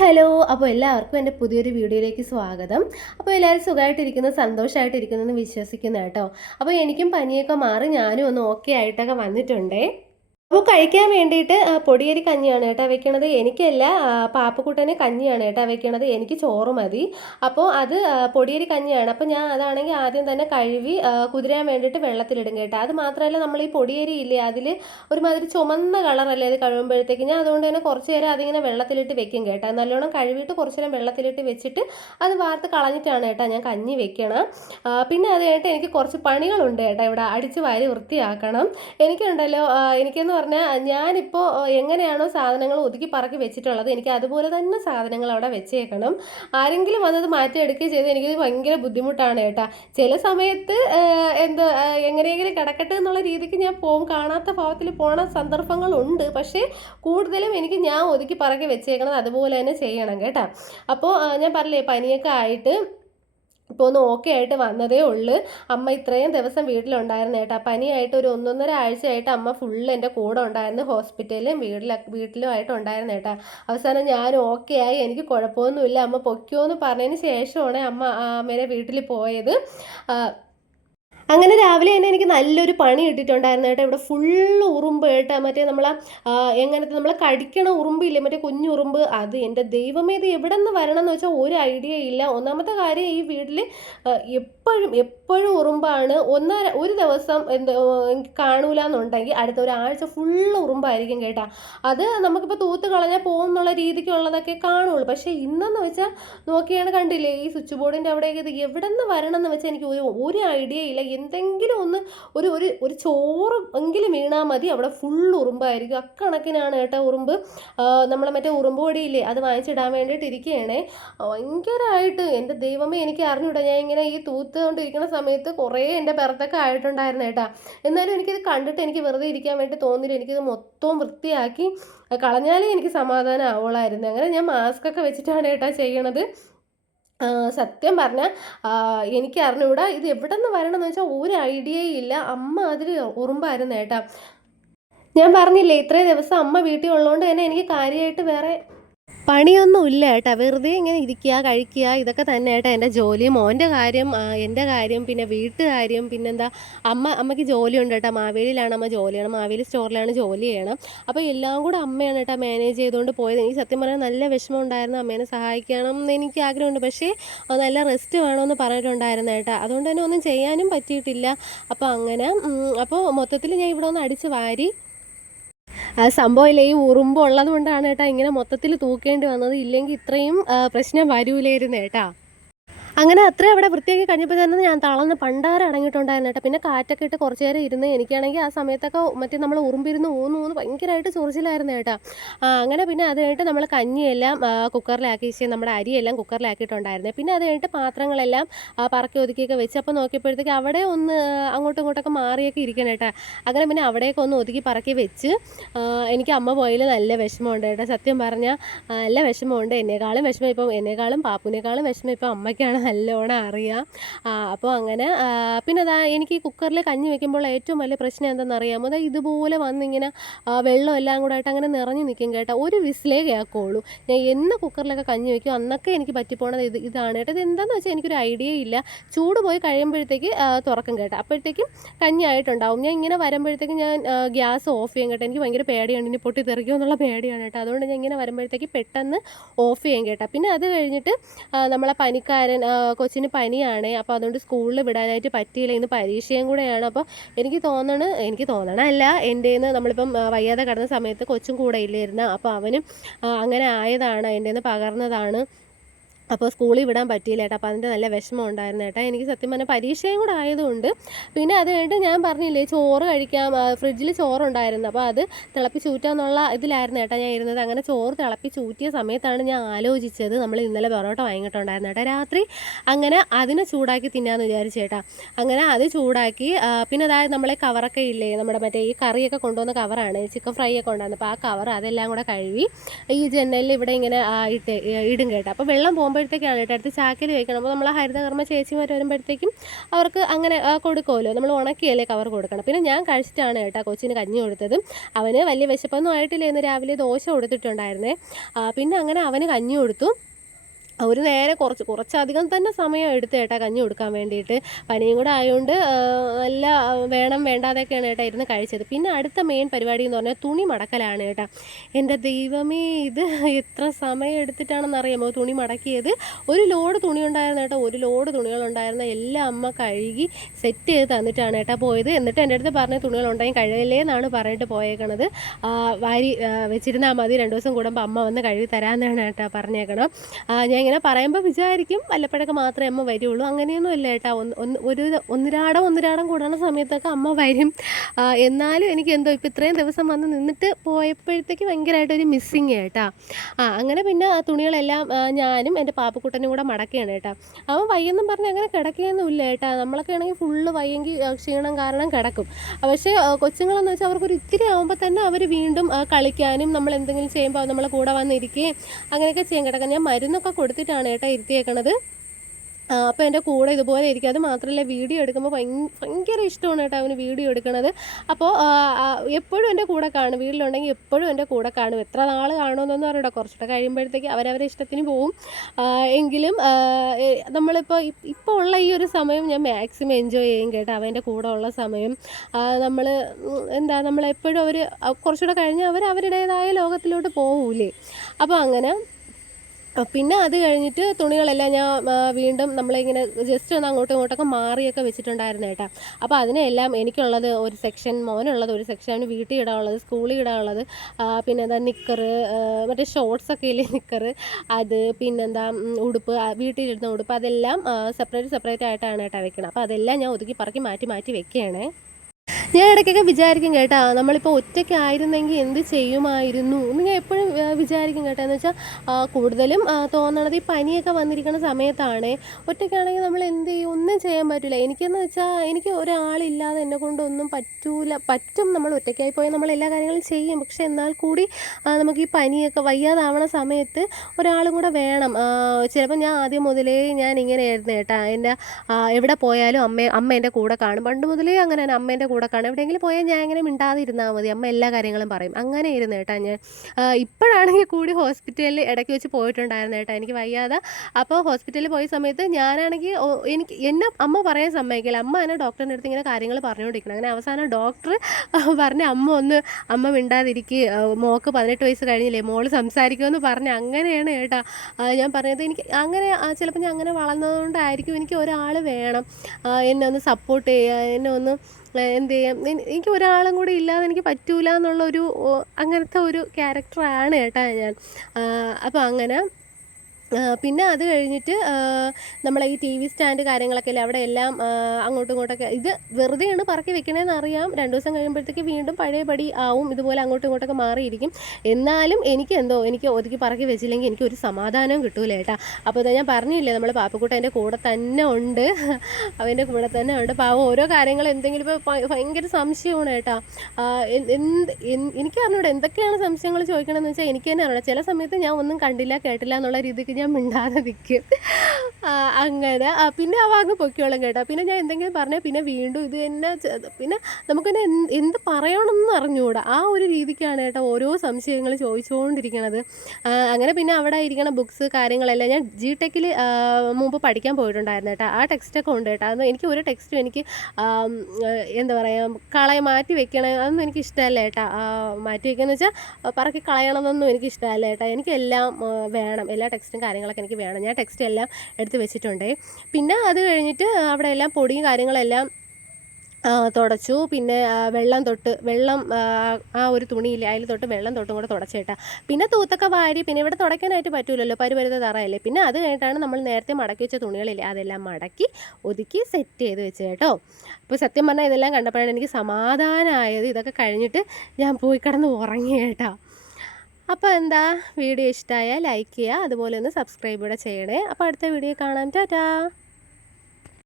Hello. അപ്പോൾ എല്ലാവർക്കും എൻ്റെ പുതിയൊരു വീഡിയോയിലേക്ക് സ്വാഗതം. അപ്പോൾ എല്ലാവരും സുഖമായിട്ടിരിക്കുന്നു, സന്തോഷമായിട്ടിരിക്കുന്നു എന്ന് വിശ്വസിക്കുന്നു കേട്ടോ. അപ്പോൾ എനിക്കും പനിയൊക്കെ മാറി ഞാനും ഒന്ന് ഓക്കെ ആയിട്ടൊക്കെ വന്നിട്ടുണ്ടേ. അപ്പോൾ കഴിക്കാൻ വേണ്ടിയിട്ട് പൊടിയരി കഞ്ഞിയാണ് കേട്ടോ വെക്കണത്. എനിക്കല്ല, പാപ്പക്കുട്ടന് കഞ്ഞിയാണ് കേട്ടോ വെക്കണത്. എനിക്ക് ചോറ് മതി. അപ്പോൾ അത് പൊടിയരി കഞ്ഞിയാണ്. അപ്പോൾ ഞാൻ അതാണെങ്കിൽ ആദ്യം തന്നെ കഴുകി കുതിരാൻ വേണ്ടിയിട്ട് വെള്ളത്തിലിടും കേട്ടോ. അത് മാത്രമല്ല, നമ്മൾ ഈ പൊടിയരി ഇല്ലേ, അതിൽ ഒരുമാതിരി ചുമന്ന കളറല്ലേ അത് കഴുകുമ്പോഴത്തേക്ക്. ഞാൻ അതുകൊണ്ട് തന്നെ കുറച്ച് നേരം അതിങ്ങനെ വെള്ളത്തിലിട്ട് വെക്കും കേട്ടോ. നല്ലോണം കഴുകിയിട്ട് കുറച്ച് നേരം വെള്ളത്തിലിട്ട് വെച്ചിട്ട് അത് വാർത്ത് കളഞ്ഞിട്ടാണ് കേട്ടോ ഞാൻ കഞ്ഞി വെക്കണം. പിന്നെ അത് കഴിഞ്ഞിട്ട് എനിക്ക് കുറച്ച് പണികളുണ്ട് കേട്ടോ. ഇവിടെ അടിച്ച് വാരി വൃത്തിയാക്കണം. എനിക്കുണ്ടല്ലോ, എനിക്കെന്ന് പറഞ്ഞാൽ ഞാനിപ്പോൾ എങ്ങനെയാണോ സാധനങ്ങൾ ഒതുക്കി പറക്കി വെച്ചിട്ടുള്ളത്, എനിക്ക് അതുപോലെ തന്നെ സാധനങ്ങൾ അവിടെ വെച്ചേക്കണം. ആരെങ്കിലും വന്നത് മാറ്റിയെടുക്കുകയും ചെയ്ത് എനിക്കത് ഭയങ്കര ബുദ്ധിമുട്ടാണ് കേട്ടോ. ചില സമയത്ത് എന്തോ എങ്ങനെയെങ്കിലും കിടക്കട്ടെ എന്നുള്ള രീതിക്ക് ഞാൻ പോകും, കാണാത്ത ഭാവത്തിൽ പോണ സന്ദർഭങ്ങളുണ്ട്. പക്ഷേ കൂടുതലും എനിക്ക് ഞാൻ ഒതുക്കി പറക്കി വെച്ചേക്കണത് അതുപോലെ തന്നെ ചെയ്യണം കേട്ടോ. അപ്പോൾ ഞാൻ പറഞ്ഞില്ലേ, പനിയൊക്കെ ആയിട്ട് ഇപ്പോൾ ഒന്ന് ഓക്കെ ആയിട്ട് വന്നതേ ഉള്ളൂ. അമ്മ ഇത്രയും ദിവസം വീട്ടിലുണ്ടായിരുന്നു കേട്ടോ. പനിയായിട്ട് ഒരു 1.5 ആഴ്ചയായിട്ട് അമ്മ ഫുള്ള് എൻ്റെ കൂടെ ഉണ്ടായിരുന്നു. ഹോസ്പിറ്റലിലും വീട്ടിലും ആയിട്ട് ഉണ്ടായിരുന്നു കേട്ടോ. അവസാനം ഞാൻ ഓക്കെ ആയി, എനിക്ക് കുഴപ്പമൊന്നുമില്ല, അമ്മ പൊയ്ക്കോ എന്ന് പറഞ്ഞതിന് ശേഷമാണ് അമ്മ അമ്മേരെ വീട്ടിൽ പോയത്. അങ്ങനെ രാവിലെ തന്നെ എനിക്ക് നല്ലൊരു പണി ഇട്ടിട്ടുണ്ടായിരുന്നു കേട്ടോ. ഇവിടെ ഫുള്ള് ഉറുമ്പ് കേട്ടോ. മറ്റേ എങ്ങനത്തെ നമ്മളെ കടിക്കണ ഉറുമ്പില്ലേ, മറ്റേ കുഞ്ഞു ഉറുമ്പ്. അത് എൻ്റെ ദൈവമേ, ഇത് എവിടെ നിന്ന് വരണം എന്ന് വെച്ചാൽ ഒരു ഐഡിയ ഇല്ല. ഒന്നാമത്തെ കാര്യം, ഈ വീട്ടിൽ എപ്പോഴും ഉറുമ്പാണ്. ഒരു ദിവസം കാണൂല എന്നുണ്ടെങ്കിൽ അടുത്ത ഒരാഴ്ച ഫുള്ള് ഉറുമ്പായിരിക്കും കേട്ടോ. അത് നമുക്കിപ്പോൾ തൂത്ത് കളഞ്ഞാൽ പോകുന്നുള്ള രീതിക്കുള്ളതൊക്കെ കാണുള്ളൂ. പക്ഷേ ഇന്നെന്ന് വെച്ചാൽ നോക്കിയാണ് കണ്ടില്ലേ, ഈ സ്വിച്ച് ബോർഡിൻ്റെ അവിടെയൊക്കെ ഇത് എവിടെ നിന്ന് വരണം എന്ന് വെച്ചാൽ എനിക്ക് ഒരു ഐഡിയ ഇല്ല. എന്തെങ്കിലും ഒന്ന് ഒരു ഒരു ഒരു ചോറ് എങ്കിലും വീണാൽ മതി, അവിടെ ഫുൾ ഉറുമ്പായിരിക്കും. അക്കണക്കിനാണ് കേട്ടോ ഉറുമ്പ്. നമ്മളെ മറ്റേ ഉറുമ്പ് പൊടിയില്ലേ, അത് വാങ്ങിച്ചിടാൻ വേണ്ടിയിട്ട് ഇരിക്കുകയാണേ. ഭയങ്കരമായിട്ട് എൻ്റെ ദൈവമേ, എനിക്ക് അറിഞ്ഞൂടാ. ഞാൻ ഇങ്ങനെ ഈ തൂത്തുകൊണ്ടിരിക്കുന്ന സമയത്ത് കുറേ എൻ്റെ പുറത്തൊക്കെ ആയിട്ടുണ്ടായിരുന്നു കേട്ടോ. എന്നാലും എനിക്കിത് കണ്ടിട്ട് എനിക്ക് വെറുതെ ഇരിക്കാൻ വേണ്ടി തോന്നിയില്ല. എനിക്കിത് മൊത്തവും വൃത്തിയാക്കി കളഞ്ഞാലേ എനിക്ക് സമാധാനം ആവുള്ളായിരുന്നു. അങ്ങനെ ഞാൻ മാസ്ക് ഒക്കെ വെച്ചിട്ടാണ് കേട്ടോ ചെയ്യണത്. സത്യം പറഞ്ഞാൽ എനിക്ക് അറിഞ്ഞൂടാ ഇത് എവിടെ നിന്ന് വരണമെന്ന് വെച്ചാൽ ഒരു ഐഡിയയും ഇല്ല. അമ്മ അതിൽ ഉറുമ്പായിരുന്നു കേട്ടോ. ഞാൻ പറഞ്ഞില്ലേ, ഇത്രയും ദിവസം അമ്മ വീട്ടിൽ ഉള്ളതുകൊണ്ട് തന്നെ എനിക്ക് കാര്യമായിട്ട് വേറെ പണിയൊന്നും ഇല്ല കേട്ടോ. വെറുതെ ഇങ്ങനെ ഇരിക്കുക, കഴിക്കുക, ഇതൊക്കെ തന്നെ കേട്ടോ എൻ്റെ ജോലി. മോൻ്റെ കാര്യം, എൻ്റെ കാര്യം, പിന്നെ വീട്ടുകാര്യം, പിന്നെന്താ അമ്മയ്ക്ക് ജോലിയുണ്ട് കേട്ടോ. മാവേലിയിലാണ് അമ്മ ജോലി ചെയ്യണം, മാവേലി സ്റ്റോറിലാണ് ജോലി ചെയ്യണം. അപ്പോൾ എല്ലാം കൂടെ അമ്മയാണ് കേട്ടോ മാനേജ് ചെയ്തുകൊണ്ട് പോയത്. എനിക്ക് സത്യം പറഞ്ഞാൽ നല്ല വിഷമം ഉണ്ടായിരുന്നു. അമ്മേനെ സഹായിക്കണം എന്ന് എനിക്ക് ആഗ്രഹമുണ്ട്, പക്ഷേ നല്ല റെസ്റ്റ് വേണമെന്ന് പറഞ്ഞിട്ടുണ്ടായിരുന്നു കേട്ടോ. അതുകൊണ്ട് തന്നെ ഒന്നും ചെയ്യാനും പറ്റിയിട്ടില്ല. അപ്പോൾ അങ്ങനെ അപ്പോൾ മൊത്തത്തിൽ ഞാൻ ഇവിടെ ഒന്ന് അടിച്ച് വാരി. സംഭവമില്ല, ഈ ഉറുമ്പ് ഉള്ളത് കൊണ്ടാണ് കേട്ടോ ഇങ്ങനെ മൊത്തത്തിൽ തൂക്കേണ്ടി വന്നത്. ഇല്ലെങ്കിൽ ഇത്രയും പ്രശ്നം വരൂലായിരുന്നു കേട്ടോ. അങ്ങനെ അത്രയും അവിടെ വൃത്തിയാക്കി കഴിഞ്ഞപ്പോൾ തന്നെ ഞാൻ തളർന്ന് പണ്ടാരം അടങ്ങിയിട്ടുണ്ടായിരുന്നു കേട്ടോ. പിന്നെ കാറ്റൊക്കെ ഇട്ട് കുറച്ച് നേരം ഇരുന്ന്, എനിക്കാണെങ്കിൽ ആ സമയത്തൊക്കെ മറ്റേ നമ്മൾ ഉറുമ്പിരുന്ന് ഊന്ന് ഭയങ്കരമായിട്ട് ചൊറിച്ചിലായിരുന്നു കേട്ടോ. അങ്ങനെ പിന്നെ അത് കഴിഞ്ഞിട്ട് നമ്മൾ കഞ്ഞിയെല്ലാം കുക്കറിലാക്കി, നമ്മുടെ അരിയെല്ലാം കുക്കറിലാക്കിയിട്ടുണ്ടായിരുന്നു. പിന്നെ അത് കഴിഞ്ഞിട്ട് പാത്രങ്ങളെല്ലാം പറക്കി ഒതുക്കിയൊക്കെ വെച്ച് അപ്പോൾ നോക്കിയപ്പോഴത്തേക്ക് അവിടെ ഒന്ന് അങ്ങോട്ടും ഇങ്ങോട്ടൊക്കെ മാറിയൊക്കെ ഇരിക്കണം കേട്ടോ. അങ്ങനെ പിന്നെ അവിടെയൊക്കെ ഒന്ന് ഒതുക്കി പറക്കി വെച്ച്. എനിക്ക് അമ്മ പോയതിൽ നല്ല വിഷമമുണ്ട് കേട്ടോ. സത്യം പറഞ്ഞാൽ നല്ല വിഷമമുണ്ട്. എന്നെക്കാളും പാപ്പുവിനേക്കാളും വിഷമം ഇപ്പോൾ അമ്മയ്ക്കാണ് നല്ലോണം അറിയാം. അപ്പോൾ അങ്ങനെ പിന്നെ എനിക്ക് ഈ കുക്കറിൽ കഞ്ഞി വെക്കുമ്പോൾ ഏറ്റവും വലിയ പ്രശ്നം എന്താണെന്നറിയാമോ? ഇതുപോലെ വന്നിങ്ങനെ വെള്ളം എല്ലാം കൂടെ ആയിട്ട് അങ്ങനെ നിറഞ്ഞു നിൽക്കും കേട്ടോ. ഒരു വിസിലേ കേൾക്കുള്ളൂ. ഞാൻ എന്ന് കുക്കറിലൊക്കെ കഞ്ഞി വയ്ക്കും അന്നൊക്കെ എനിക്ക് പറ്റിപ്പോണത് ഇതാണ് കേട്ടോ. ഇത് എന്താണെന്ന് വെച്ചാൽ എനിക്കൊരു ഐഡിയ ഇല്ല. ചൂട് പോയി കഴിയുമ്പോഴത്തേക്ക് തുറക്കും കേട്ടോ. അപ്പോഴത്തേക്കും കഞ്ഞി ആയിട്ടുണ്ടാവും. ഞാൻ ഇങ്ങനെ വരുമ്പോഴത്തേക്കും ഞാൻ ഗ്യാസ് ഓഫ് ചെയ്യും കേട്ടോ. എനിക്ക് ഭയങ്കര പേടിയാണ്, ഇനി പൊട്ടി തെറിക്കുമോ എന്നുള്ള പേടിയാണ് കേട്ടോ. അതുകൊണ്ട് ഞാൻ ഇങ്ങനെ വരുമ്പോഴത്തേക്ക് പെട്ടെന്ന് ഓഫ് ചെയ്യും കേട്ടോ. പിന്നെ അത് കഴിഞ്ഞിട്ട് നമ്മളെ പനിക്കാരൻ കൊച്ചിന് പനിയാണ്. അപ്പോൾ അതുകൊണ്ട് സ്കൂളിൽ വിടാനായിട്ട് പറ്റിയില്ല. ഇന്ന് പരീക്ഷയും കൂടെയാണ്. അപ്പോൾ എനിക്ക് തോന്നണമല്ല, എൻ്റെ നിന്ന് നമ്മളിപ്പം വയ്യാതെ കിടന്ന സമയത്ത് കൊച്ചും കൂടെ ഇല്ലായിരുന്നു. അപ്പോൾ അവനും അങ്ങനെ ആയതാണ്, എൻ്റെ നിന്ന് പകർന്നതാണ്. അപ്പോൾ സ്കൂളിൽ വിടാൻ പറ്റിയില്ല കേട്ടോ. അപ്പോൾ അതിൻ്റെ നല്ല വിഷമം ഉണ്ടായിരുന്നു കേട്ടോ. എനിക്ക് സത്യം പറഞ്ഞാൽ പരീക്ഷയും കൂടെ ആയതുകൊണ്ട്. പിന്നെ അത് കഴിഞ്ഞിട്ട് ഞാൻ പറഞ്ഞില്ലേ, ചോറ് കഴിക്കാം, ഫ്രിഡ്ജിൽ ചോറുണ്ടായിരുന്നു. അപ്പോൾ അത് തിളപ്പിച്ചൂറ്റാന്നുള്ള ഇതിലായിരുന്നു കേട്ടോ ഞാൻ ഇരുന്നത്. അങ്ങനെ ചോറ് തിളപ്പിച്ചൂറ്റിയ സമയത്താണ് ഞാൻ ആലോചിച്ചത്, നമ്മൾ ഇന്നലെ പൊറോട്ട വാങ്ങിയിട്ടുണ്ടായിരുന്നു കേട്ടോ രാത്രി. അങ്ങനെ അതിനെ ചൂടാക്കി തിന്നാമെന്ന് വിചാരിച്ചു കേട്ടോ. അങ്ങനെ അത് ചൂടാക്കി. പിന്നെ അതായത് നമ്മളെ കവറൊക്കെ ഇല്ലേ, നമ്മുടെ മറ്റേ ഈ കറിയൊക്കെ കൊണ്ടുവന്ന കവറാണ്, ചിക്കൻ ഫ്രൈ ഒക്കെ ഉണ്ടായിരുന്നു. അപ്പോൾ ആ കവർ അതെല്ലാം കൂടെ കഴുകി ഈ ജനലിൽ ഇവിടെ ഇങ്ങനെ ഇടും കേട്ടോ. അപ്പോൾ വെള്ളം പോകുമ്പോൾ ആകുമ്പോഴത്തേക്കാണ് കേട്ടോ അടുത്ത് ചാക്കിൽ വെക്കണം. അപ്പോൾ നമ്മൾ ഹരിതകർമ്മ ചേച്ചിമാർ വരുമ്പോഴത്തേക്കും അവർക്ക് അങ്ങനെ കൊടുക്കുമല്ലോ, നമ്മൾ ഉണക്കിയല്ലേ കവർ കൊടുക്കണം. പിന്നെ ഞാൻ കഴിച്ചിട്ടാണ് കേട്ടോ കൊച്ചിന് കഞ്ഞി കൊടുത്തത്. അവന് വലിയ വിശപ്പൊന്നും ആയിട്ടില്ല, ഇന്ന് രാവിലെ ദോശ കൊടുത്തിട്ടുണ്ടായിരുന്നേ. പിന്നെ അങ്ങനെ അവന് കഞ്ഞി കൊടുത്തു. ഒരു നേരെ കുറച്ചധികം തന്നെ സമയം എടുത്ത് കേട്ടോ കഞ്ഞി കൊടുക്കാൻ വേണ്ടിയിട്ട്. പനിയും കൂടെ ആയതുകൊണ്ട് നല്ല വേണം വേണ്ടാതെയൊക്കെയാണ് കേട്ടോ ഇരുന്ന് കഴിച്ചത്. പിന്നെ അടുത്ത മെയിൻ പരിപാടി എന്ന് പറഞ്ഞാൽ തുണി മടക്കലാണ് കേട്ടോ. എൻ്റെ ദൈവമേ, ഇത് എത്ര സമയം എടുത്തിട്ടാണെന്നറിയാമോ തുണി മടക്കിയത്. ഒരു ലോഡ് തുണി ഉണ്ടായിരുന്നു കേട്ടോ, ഒരു ലോഡ് തുണികളുണ്ടായിരുന്ന എല്ലാം അമ്മ കഴുകി സെറ്റ് ചെയ്ത് തന്നിട്ടാണ് കേട്ടോ പോയത്. എന്നിട്ട് എൻ്റെ അടുത്ത് പറഞ്ഞ തുണികളുണ്ടെങ്കിൽ കഴുകല്ലേ എന്നാണ് പറഞ്ഞിട്ട് പോയേക്കണത്. വാരി വെച്ചിരുന്നാൽ മതി, 2 ദിവസം കൂടുമ്പോൾ അമ്മ വന്ന് കഴുകി തരാമെന്നാണ് കേട്ടോ പറഞ്ഞേക്കണം. ഞാൻ ഇങ്ങനെ പറയുമ്പോൾ വിചാരിക്കും വല്ലപ്പോഴൊക്കെ മാത്രമേ അമ്മ വരുള്ളൂ. അങ്ങനെയൊന്നും ഇല്ല കേട്ടോ. ഒന്നിരാടം കൂടണ സമയത്തൊക്കെ അമ്മ വരും. എന്നാലും എനിക്ക് എന്തോ ഇപ്പോൾ ഇത്രയും ദിവസം വന്ന് നിന്നിട്ട് പോയപ്പോഴത്തേക്ക് ഭയങ്കരമായിട്ടൊരു മിസ്സിങ് കേട്ടോ. അങ്ങനെ പിന്നെ തുണികളെല്ലാം ഞാനും എൻ്റെ പാപ്പക്കുട്ടനും കൂടെ മടക്കുകയാണ് കേട്ടോ. അവൻ വയ്യെന്നും പറഞ്ഞ് അങ്ങനെ കിടക്കുകയൊന്നുമില്ല കേട്ടോ. നമ്മളൊക്കെ ആണെങ്കിൽ ഫുള്ള് വയ്യെങ്കിൽ ക്ഷീണം കാരണം കിടക്കും. പക്ഷേ കൊച്ചുങ്ങളെന്ന് വെച്ചാൽ അവർക്കൊരു ഇത്തിരി ആകുമ്പോൾ തന്നെ അവർ വീണ്ടും കളിക്കാനും നമ്മൾ എന്തെങ്കിലും ചെയ്യുമ്പോൾ നമ്മളെ കൂടെ വന്നിരിക്കുകയും അങ്ങനെയൊക്കെ ചെയ്യാൻ കിടക്കാം. ഞാൻ മരുന്നൊക്കെ കൊടുത്തിട്ടാണ് കേട്ടോ ഇരുത്തിയേക്കണത്. അപ്പോൾ എൻ്റെ കൂടെ ഇതുപോലെ ഇരിക്കും. അത് മാത്രമല്ല വീഡിയോ എടുക്കുമ്പോൾ ഭയങ്കര ഇഷ്ടമാണ് കേട്ടോ അവന് വീഡിയോ എടുക്കണത്. അപ്പോൾ എപ്പോഴും എൻ്റെ കൂടെ കാണും, വീട്ടിലുണ്ടെങ്കിൽ എപ്പോഴും എൻ്റെ കൂടെ കാണും. എത്ര നാൾ കാണുമെന്നൊന്നും അറിയണ്ട, കുറച്ചുകൂടെ കഴിയുമ്പോഴത്തേക്ക് അവരവരെ ഇഷ്ടത്തിന് പോവും. എങ്കിലും ഇപ്പോൾ ഉള്ള ഈ ഒരു സമയം ഞാൻ മാക്സിമം എൻജോയ് ചെയ്യും കേട്ടോ. അവൻ്റെ കൂടെ ഉള്ള സമയം നമ്മളെപ്പോഴും കുറച്ചുകൂടെ കഴിഞ്ഞ് അവരുടേതായ ലോകത്തിലോട്ട് പോകൂലേ. അപ്പോൾ അങ്ങനെ പിന്നെ അത് കഴിഞ്ഞിട്ട് തുണികളെല്ലാം ഞാൻ വീണ്ടും നമ്മളിങ്ങനെ ജസ്റ്റ് ഒന്ന് അങ്ങോട്ടും ഇങ്ങോട്ടൊക്കെ മാറിയൊക്കെ വെച്ചിട്ടുണ്ടായിരുന്നു കേട്ടോ. അപ്പോൾ അതിനെല്ലാം എനിക്കുള്ളത് ഒരു സെക്ഷൻ, മോനുള്ളത് ഒരു സെക്ഷൻ, അവന് വീട്ടിൽ ഇടാനുള്ളത്, സ്കൂളിൽ ഇടാനുള്ളത്, പിന്നെന്താ നിക്കറ്, മറ്റേ ഷോർട്സൊക്കെ ഇല്ലേ നിക്കറ്, അത് പിന്നെന്താ ഉടുപ്പ്, വീട്ടിലിരുന്ന ഉടുപ്പ്, അതെല്ലാം സെപ്പറേറ്റ് ആയിട്ടാണ് കേട്ടോ വെക്കണം. അപ്പോൾ അതെല്ലാം ഞാൻ ഒതുക്കി പറക്കി മാറ്റി വെക്കുകയാണേ. ഞാൻ ഇടയ്ക്കൊക്കെ വിചാരിക്കും കേട്ടോ, നമ്മളിപ്പോൾ ഒറ്റയ്ക്കായിരുന്നെങ്കിൽ എന്ത് ചെയ്യുമായിരുന്നു എന്ന് ഞാൻ എപ്പോഴും വിചാരിക്കും കേട്ടോ. എന്ന് വെച്ചാൽ കൂടുതലും തോന്നണത് ഈ പനിയൊക്കെ വന്നിരിക്കുന്ന സമയത്താണ്. ഒറ്റയ്ക്കാണെങ്കിൽ നമ്മൾ എന്ത് ചെയ്യും, ഒന്നും ചെയ്യാൻ പറ്റില്ല. എനിക്കെന്ന് വെച്ചാൽ എനിക്ക് ഒരാളില്ലാതെ എന്നെ കൊണ്ടൊന്നും പറ്റും. നമ്മൾ ഒറ്റയ്ക്കായി പോയാൽ നമ്മൾ എല്ലാ കാര്യങ്ങളും ചെയ്യും. പക്ഷെ എന്നാൽ കൂടി നമുക്ക് ഈ പനിയൊക്കെ വയ്യാതാവണ സമയത്ത് ഒരാളും കൂടെ വേണം. ചിലപ്പോൾ ഞാൻ ആദ്യം മുതലേ ഞാൻ ഇങ്ങനെയായിരുന്നു കേട്ടോ. എൻ്റെ എവിടെ പോയാലും അമ്മ എൻ്റെ കൂടെ കാണും. പണ്ട് മുതലേ അങ്ങനെ തന്നെ അമ്മേൻ്റെ കൂടെ കാണും. എവിടെയെങ്കിലും പോയാൽ ഞാൻ ഇങ്ങനെ മിണ്ടാതിരുന്നാൽ മതി, അമ്മ എല്ലാ കാര്യങ്ങളും പറയും. അങ്ങനെ ഇരുന്ന് കേട്ടോ ഞാൻ. ഇപ്പോഴാണെങ്കിൽ കൂടി ഹോസ്പിറ്റലിൽ ഇടയ്ക്ക് വെച്ച് പോയിട്ടുണ്ടായിരുന്നു കേട്ടോ, എനിക്ക് വയ്യാതെ. അപ്പോൾ ഹോസ്പിറ്റലിൽ പോയ സമയത്ത് ഞാനാണെങ്കിൽ എന്നെ അമ്മ പറയാൻ സമ്മതിക്കില്ല. അമ്മ തന്നെ ഡോക്ടറിൻ്റെ അടുത്ത് ഇങ്ങനെ കാര്യങ്ങൾ പറഞ്ഞുകൊണ്ടിരിക്കണം. അങ്ങനെ അവസാനം ഡോക്ടർ പറഞ്ഞ് അമ്മ മിണ്ടാതിരിക്കുക, മോൾക്ക് 18 വയസ്സ് കഴിഞ്ഞില്ലേ, മോള് സംസാരിക്കുമെന്ന് പറഞ്ഞ്. അങ്ങനെയാണ് കേട്ടോ ഞാൻ പറഞ്ഞത്. എനിക്ക് അങ്ങനെ ചിലപ്പോൾ ഞാൻ അങ്ങനെ വളർന്നതുകൊണ്ടായിരിക്കും എനിക്ക് ഒരാൾ വേണം എന്നെ ഒന്ന് സപ്പോർട്ട് ചെയ്യുക, എന്നെ ഒന്ന് എന്ത് ചെയ്യാം. എനിക്ക് ഒരാളും കൂടി ഇല്ലാതെ എനിക്ക് പറ്റൂല എന്നുള്ളൊരു അങ്ങനത്തെ ഒരു ക്യാരക്ടറാണ് കേട്ടോ ഞാൻ. അപ്പോൾ അങ്ങനെ പിന്നെ അത് കഴിഞ്ഞിട്ട് നമ്മളെ ഈ TV സ്റ്റാൻഡ് കാര്യങ്ങളൊക്കെ അല്ലേ, അവിടെ എല്ലാം അങ്ങോട്ടും ഇങ്ങോട്ടൊക്കെ ഇത് വെറുതെയാണ് പറക്കി വെക്കണേന്ന് അറിയാം. 2 ദിവസം കഴിയുമ്പോഴത്തേക്ക് വീണ്ടും പഴയപടി ആവും, ഇതുപോലെ അങ്ങോട്ടും ഇങ്ങോട്ടൊക്കെ മാറിയിരിക്കും. എന്നാലും എനിക്ക് ഒതുക്കി പറക്കി വെച്ചില്ലെങ്കിൽ എനിക്കൊരു സമാധാനവും കിട്ടൂല കേട്ടോ. അപ്പോൾ ഇതാ ഞാൻ പറഞ്ഞില്ലേ, നമ്മൾ പാപ്പക്കുട്ടൻ എൻ്റെ കൂടെ തന്നെ ഉണ്ട്, അവൻ്റെ കൂടെ തന്നെ ഉണ്ട്. പാവം ഓരോ കാര്യങ്ങൾ എന്തെങ്കിലും ഇപ്പോൾ ഭയങ്കര സംശയമാണ് കേട്ടോ. എനിക്ക് അറിഞ്ഞൂടെ എന്തൊക്കെയാണ് സംശയങ്ങൾ ചോദിക്കണമെന്ന് വെച്ചാൽ എനിക്ക് തന്നെ അറിയണം. ചില സമയത്ത് ഞാൻ ഒന്നും കണ്ടില്ല കേട്ടില്ല എന്നുള്ള രീതിക്ക് ഞാൻ മിണ്ടാതെ നിൽക്കും. അങ്ങനെ പിന്നെ അവ അങ്ങ് പൊയ്ക്കോളും കേട്ടോ. പിന്നെ ഞാൻ എന്തെങ്കിലും പറഞ്ഞാൽ പിന്നെ വീണ്ടും ഇത് തന്നെ, പിന്നെ നമുക്കെന്നെ എന്ത് പറയണമെന്ന് അറിഞ്ഞുകൂടാ. ആ ഒരു രീതിക്കാണ് കേട്ടോ ഓരോ സംശയങ്ങൾ ചോദിച്ചുകൊണ്ടിരിക്കണത്. അങ്ങനെ പിന്നെ അവിടെ ഇരിക്കണ ബുക്സ് കാര്യങ്ങളെല്ലാം ഞാൻ GTech മുമ്പ് പഠിക്കാൻ പോയിട്ടുണ്ടായിരുന്നു കേട്ടോ. ആ ടെക്സ്റ്റൊക്കെ ഉണ്ട് കേട്ടോ. അതൊന്നും എനിക്ക് ഒരു ടെക്സ്റ്റും എനിക്ക് എന്താ പറയുക മാറ്റി വെക്കണം അതൊന്നും എനിക്ക് ഇഷ്ടമല്ല കേട്ടോ. മാറ്റി വെക്കുകയെന്ന് വെച്ചാൽ പറക്കി കളയണമെന്നൊന്നും എനിക്ക് ഇഷ്ടമല്ല കേട്ടോ. എനിക്കെല്ലാം വേണം, എല്ലാ ടെക്സ്റ്റും കാര്യങ്ങളൊക്കെ എനിക്ക് വേണം. ഞാൻ ടെക്സ്റ്റ് എല്ലാം എടുത്ത് വെച്ചിട്ടുണ്ട്. പിന്നെ അത് കഴിഞ്ഞിട്ട് അവിടെ എല്ലാം പൊടിയും കാര്യങ്ങളെല്ലാം തുടച്ചു. പിന്നെ വെള്ളം ആ ഒരു തുണിയില്ലേ അതിൽ തൊട്ട് വെള്ളം തൊട്ടും കൂടെ തുടച്ചേട്ടാ. പിന്നെ തൂത്തൊക്കെ വാരി, പിന്നെ ഇവിടെ തുടയ്ക്കാനായിട്ട് പറ്റൂലല്ലോ, പരുപരുത്ത തറയല്ലേ. പിന്നെ അത് കഴിഞ്ഞിട്ടാണ് നമ്മൾ നേരത്തെ മടക്കി വെച്ച തുണികളില്ലേ അതെല്ലാം മടക്കി ഒതുക്കി സെറ്റ് ചെയ്ത് വെച്ച് കേട്ടോ. അപ്പോൾ സത്യം പറഞ്ഞാൽ ഇതെല്ലാം കണ്ടപ്പോഴാണ് എനിക്ക് സമാധാനമായത്. ഇതൊക്കെ കഴിഞ്ഞിട്ട് ഞാൻ പോയി കിടന്ന് ഉറങ്ങി കേട്ടോ. അപ്പോൾ എന്താ, വീഡിയോ ഇഷ്ടമായാൽ ലൈക്ക് ചെയ്യുക, അതുപോലെ ഒന്ന് സബ്സ്ക്രൈബ് കൂടെ ചെയ്യണേ. അപ്പോൾ അടുത്ത വീഡിയോ കാണാം. ടാറ്റാ.